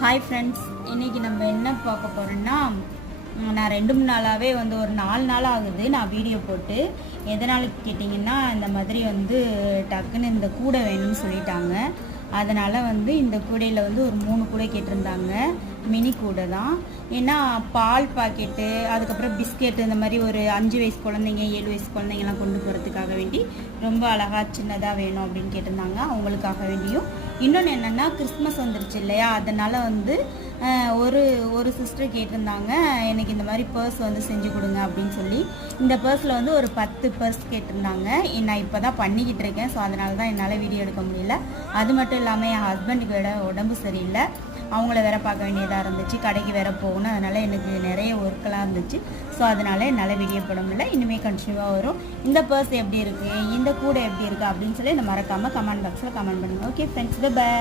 Hi friends, இன்றைக்கி நம்ம என்ன பார்க்க போகிறோன்னா, நான் 2-3 நாளாகவே ஒரு 4 நாள் ஆகுது நான் வீடியோ போட்டு. எதனால கேட்டிங்கன்னா, இந்த மாதிரி டக்குன்னு இந்த கூடை வேணும்னு சொல்லிட்டாங்க. அதனால் இந்த கூடையில் ஒரு 3 கூடை கேட்டிருந்தாங்க. மினி கூடை தான். ஏன்னா பால் பாக்கெட்டு, அதுக்கப்புறம் பிஸ்கெட்டு, இந்த மாதிரி ஒரு 5 வயசு குழந்தைங்க 7 வயசு குழந்தைங்கலாம் கொண்டு போகிறதுக்காக வேண்டி ரொம்ப அழகாக சின்னதாக வேணும் அப்படின்னு கேட்டிருந்தாங்க. அவங்களுக்காக வேண்டியும் இன்னொன்று என்னென்னா, கிறிஸ்மஸ் வந்துருச்சு இல்லையா, அதனால் ஒரு சிஸ்டர் கேட்டிருந்தாங்க, எனக்கு இந்த மாதிரி பர்ஸ் செஞ்சு கொடுங்க அப்படின்னு சொல்லி. இந்த பர்ஸில் ஒரு 10 பர்ஸ் கேட்டிருந்தாங்க. நான் இப்போ தான் பண்ணிக்கிட்டு இருக்கேன். ஸோ அதனால தான் என்னால் வீடியோ எடுக்க முடியல. அது மட்டும் இல்லாமல் என் ஹஸ்பண்டுக்கு உடம்பு சரியில்லை, அவங்கள வேற பார்க்க வேண்டியதாக இருந்துச்சு, கடைக்கு வேற போகணும். அதனால் எனக்கு நிறைய ஒர்க்கெலாம் இருந்துச்சு. ஸோ அதனால் என்னால் வீடியோ போட முடியல. இனிமேல் கண்டினியூவாக வரும். இந்த பர்ஸ் எப்படி இருக்குது, இந்த கூடை எப்படி இருக்குது அப்படின்னு சொல்லி மறக்காமல் கமெண்ட் பாக்ஸில் கமெண்ட் பண்ணுங்கள். Okay friends, by.